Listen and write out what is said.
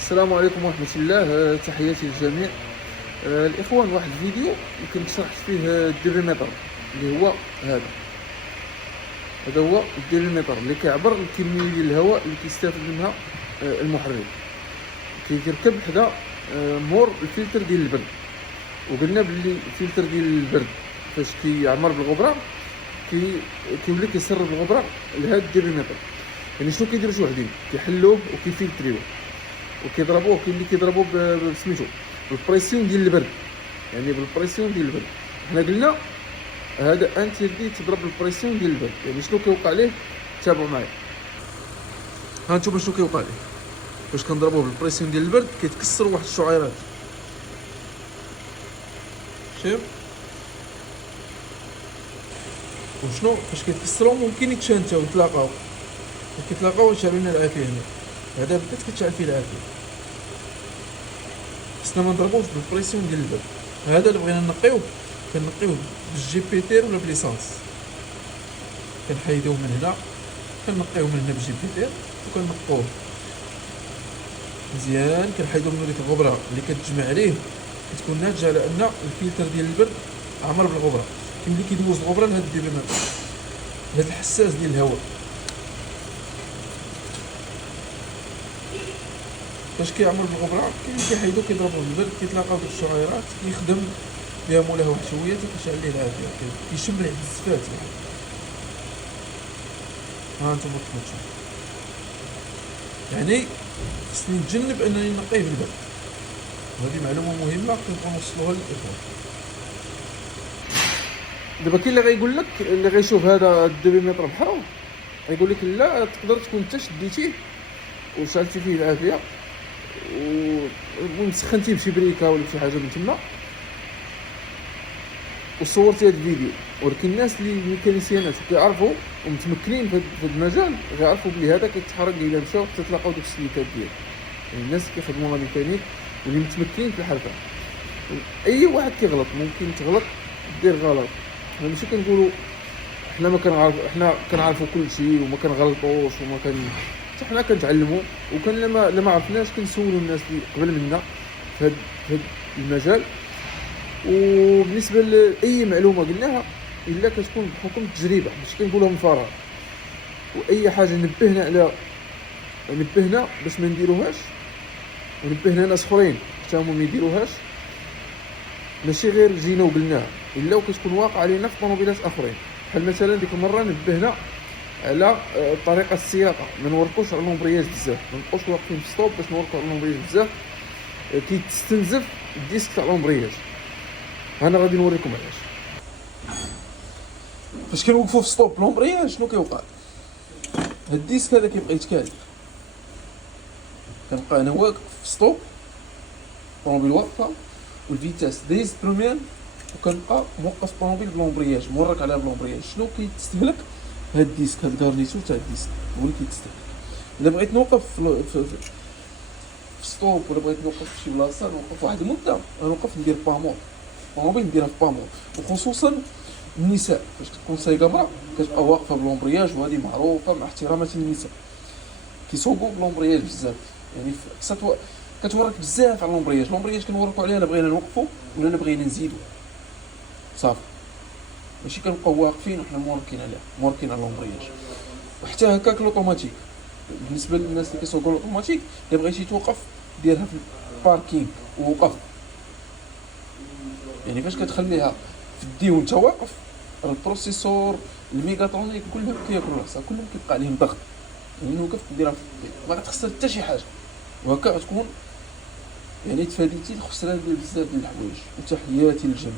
السلام عليكم ورحمة الله. تحياتي للجميع. الإخوان، واحد الفيديو يمكن شرحت فيه الديريمتر اللي هو هذا هو الديريمتر اللي كيعبر الكمية ديال الهواء اللي كيستافد منها المحرك. كيركب حدا مور الفلتر ديال البرد. وقلنا باللي الفلتر ديال البرد فاش كيعمر بالغبرة كيولي كيسرب الغبرة لهذا الديريمتر. يعني شنو كيديروا شي وحدين كيحلوه وكيفلتريوه وكيضربوه. كاين اللي كيضربوه بسميتو بالبريسيون ديال البرد، يعني بالبريسيون ديال البرد. حنا قلنا هذا انتردي تضرب بالبريسيون ديال البرد. يعني شنو كيوقع ليه؟ تابعوا معايا. ها انتم شنو كيوقع ليه فاش كنضربوه بالبريسيون ديال البرد؟ كيتكسر واحد الشعيرات. شوف وشنو فاش كيتكسروا ممكن يتشانتاو يتلاقاو يشعلوا لنا العافيه. هنا هذا بدات كتشعل فيه العافيه. خصنا ما نضربوش بالبريسيون ديال البرد. هذا اللي بغينا نقيوه كنقيوه بالجي بيتير ولا بليسانس. كنحيدوه من هنا، كنقيوه من هنا بالجي بيتير وكنقوه مزيان. كنحيدو منو ديك الغبره اللي كتجمع عليه، كتكون ناتجه على ان الفلتر ديال البرد عمر بالغبره. كاين اللي كيدوز الغبره لهاد الديريمتر، لهاد الحساس ديال الهواء. فاش كيعمر بالغبره كيحيدو كيضربو بالبرد، كيتلاقاو ديك الشعيرات، كيخدم بها مولاه واحد شويه تيشعل ليه العافيه، كيشم ريحه الزفات. ها انتم تفهمتوا. يعني خصني نتجنب انني نقيه بالبرد. وهذه معلومه مهمه كنبغي نوصلوها للاخوان. دابا كاين اللي غايقول لك، اللي غيشوف هذا الديريمتر بحرو غايقول لك لا، تقدر تكون انت شديتيه وشعلتي فيه العافيه وسخنتيه بشي بريكه ولا بشي حاجه من تما وصورتي هذا الفيديو. ولكن الناس اللي ميكانيسيانات كيعرفوا ومتمكنين في هذا المجال غيعرفوا بلي هذا كيتحرك الا مشاو تتلاقاو ديك السليكات ديالو. يعني الناس اللي كيخدموا لا ميكانيك واللي متمكنين في الحركه. اي واحد كيغلط، ممكن تغلط دير غلط. حنا ماشي كنقولوا حنا ما كنعرف، حنا كنعرفوا كل شيء وما كنغلطوش وما كان، حتى حنا كنتعلموا. وكان لما عرفناش كنسولوا الناس اللي قبل منا في هذا المجال. وبالنسبه لاي معلومه قلناها الا كتكون بحكم التجربه، ماشي كنقولها من فراغ. واي حاجه نبهنا باش ما نديروهاش، ونبهنا ناس اخرين حتى هما ما يديروهاش. ماشي غير جينا وقلناها، الا وكتكون واقع علينا في طوموبيلات اخرين. بحال مثلا ديك المره نبهنا على طريقه السياقه، ما نوركوش على لومبرياج بزاف، ما نبقاوش واقفين في ستوب باش نوركو على لومبرياج بزاف، كيتستنزف الديسك تاع لومبرياج. انا غادي نوريكم علاش. فاش كنوقفوا في ستوب لومبرياج شنو كيوقع؟ هاد الديسك هذا كيبقى يتكالف. كنبقى انا واقف في ستوب، الطوموبيل واقفه والفيتاس دايز بروميير، وكنبقى موقف الطوموبيل بلومبرياج مورك على بلومبرياج. شنو كيتستهلك؟ هاد الديسك، هاد الكارنيتو تاع الديسك هو اللي كيتستهلك. الا بغيت نوقف في ستوب ولا بغيت نوقف في شي بلاصه، نوقف واحد المده، نوقف ندير بامور الطوموبيل، نديرها في بامور. وخصوصا النساء فاش تكون سايقه امراه كتبقى واقفه بلومبرياج، وهذه معروفه مع احترامات النساء كيصوبوا بلومبرياج بزاف. يعني كتورك بزاف على لومبرياج كنوركوا عليها الا بغينا نوقفوا ولا الا بغينا نزيدوا صافي. ماشي كنبقاو واقفين وحنا موركين على لومبرياج. وحتى هكاك لوطوماتيك، بالنسبه للناس اللي كيسوقوا لوطوماتيك، الا بغيتي توقف ديرها في الباركينغ ووقف. يعني فاش كتخليها في الدي وانت واقف، البروسيسور الميغاترونيك كلهم كياكلوا راسها، كلهم كيبقى عليهم ضغط. يعني وقف ديرها ما غتخسر حتى شي حاجه، وهكا غتكون يعني تفاديتي الخسران ديال بزاف ديال الحوايج. وتحياتي للجميع.